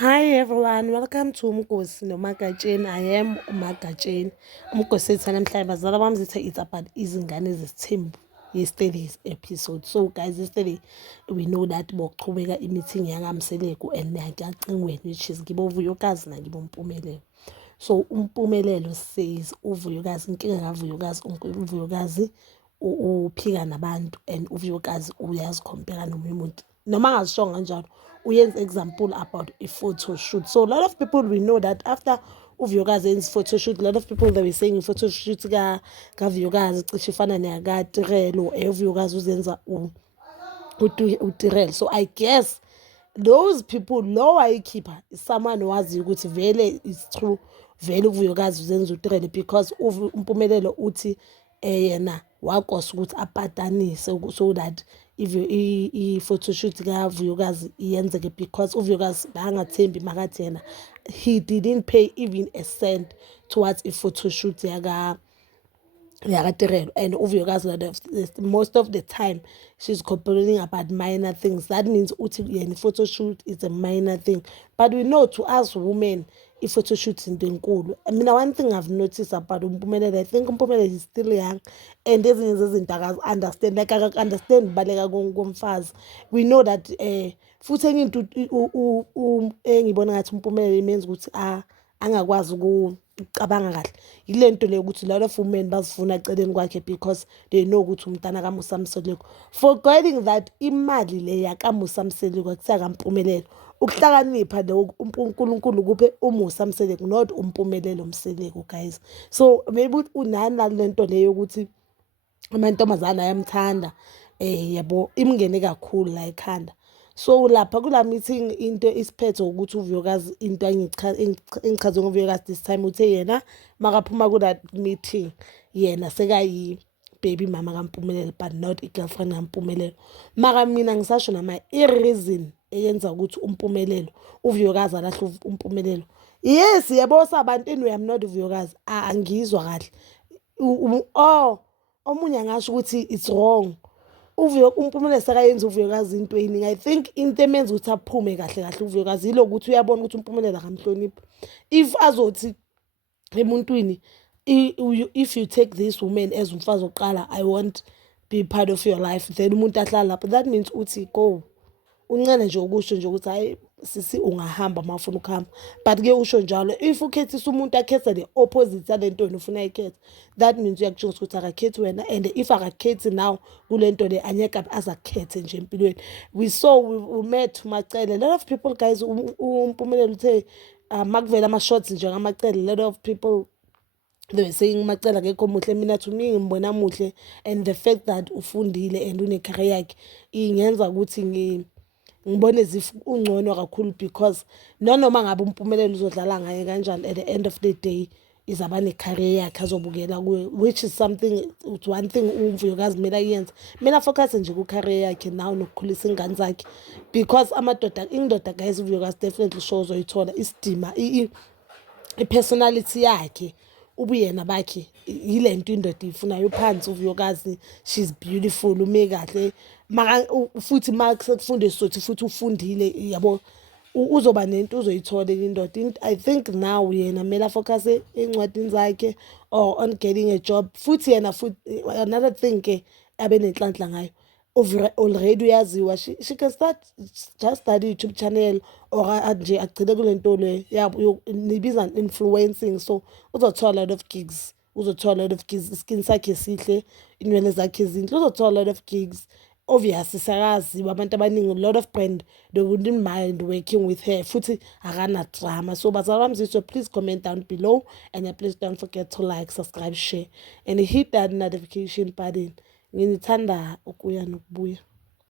Hi everyone, welcome to Umgosi noMagatsheni. I am uMagatsheni. Umgosi ethu namhlanje bazalwa bami zithe it's about izingane zesithembu yesterday's episode. So guys, yesterday we know that bokuchubeka i-meeting yangaMseleko and yakacingweni which is ngibo Vuyokazi nangibo Mpumelelo. So uMpumelelo says uVuyokazi inkinga kaVuyokazi uVuyokazi uphika nabantu and uVuyokazi uyazicompare nomunye umuntu. Noma ngazisho kanjalo uyenza example about a photo shoot. So a lot of people we know that after uVuyokazi's photo shoot, a lot of people that were saying photo shoot ka Vuyokazi cishe ifana neyaka Tirelo uVuyokazi uzenza uTirelo. So I guess those people low ayikhipha is someone owazi ukuthi vele is true vele uVuyokazi uzenza uTirelo because uMpumelelo uthi yena wakosa ukuthi apatanise so that if i-photoshoot kaVuyokazi iyenzeke because uVuyokazi bangathembi makathi yena he didn't pay even a cent towards i-photoshoot yakaTirelo and uVuyokazi most of the time she's complaining about minor things. That means uthi yena photo shoot is a minor thing, but we know to us women i-photo shoot into enkulu. I mean, one thing I've noticed about Mpumelelo, I think Mpumelelo is still young and ezinye zezinto understand like understand baleka komfazi. We know that futhi enye into engibona ngathi Mpumelelo imenza ukuthi angakwazi ukucabanga kahle ile nto leyo ukuthi lot of women bazifuna eceleni kwakhe because they know ukuthi umntana kaMusa Mseleko, forgetting that imali le yakaMusa Mseleko kuthiwa kaMpumelelo ukuhlakanipha lo uNkulunkulu kuphe uMusa Mseleko not uMpumelelo Mseleko guys. So maybe unana lento leyo ukuthi amantombazana ayamthanda yabo imngene kakhulu la ekhanda. So lapha kula meeting into isiphetho ukuthi uVuyokazi into engichaze ngoVuyokazi this time uthe yena makaphuma ku that meeting yena sekayi baby mama kaMpumelelo but not i-girlfriend kaMpumelelo. Mara mina ngisasho nama i-reason eyenza ukuthi uMpumelelo uVuyokazi alahle uMpumelelo. Yes yabo sabantini I'm not uVuyokazi angizwa kahle. Omunye angasho ukuthi it's wrong. uMpumelelo sakayenza uVuyokazi into eyiningi. I think into emenza ukuthi aphume kahle kahle uVuyokazi ilokuthi uyabona ukuthi uMpumelelo akamhloniphi. If azothi emuntwini if you take this woman as umfazi oqala I won't be part of your life then umuntu ahlala lapho that means uthi go uncane nje ukusho nje ukuthi hayi sisi ungahamba mafuna ukuhamba but ke usho njalo if ukhethisa umuntu akhetha the opposite yalento wena ufuna ayikhetha that means uyakutsho ukuthi akakhethi wena and if akakhethi now kulento le anyeka azakhethe nje empilweni. We met Macele a lot of people guys uMpumelelo uthe makuvela ama shots nje ngamacele a lot of people they were saying Macele akekho muhle mina to me ngibona muhle and the fact that ufundile and une career yakhe ingenza ukuthi ngibone zif ungcono kakhulu because noma ngabe uMpumelelo uzodlala ngaye kanjani at the end of the day izaba ne career yakhe azobukela kuwe which is something one thing uVuyokazi mina yenza mina focus nje ku career yakhe now nokukhulisa ingane zakhe because indoda guys uVuyokazi definitely shows oyithola isidima i-personality yakhe ubuyena bakhe yilento indoda ifunayo phansi uVuyokazi she's beautiful ume kahle maka futhi makusefunde sothi futhi ufundile yabo uzoba nento uzoyithola indoda. I think now yena mela focus encwadini zakhe or on getting a job futhi yena futhi another thing ke abe nenhlanhla ngayo already uyaziwa she can just start YouTube channel or nje agcine kulento le yabo nibiza influencing so uzothola a lot of gigs skin sakhe sihle inwele zakhe izinhle uzothola a lot of gigs obviously sakaziwa abantu abaningi a lot of brand they wouldn't mind working with her futhi akana drama. So bazalwa mzizwe please comment down below and please don't forget to like, subscribe, share and hit that notification button. Nginithanda ukuya nokubuya.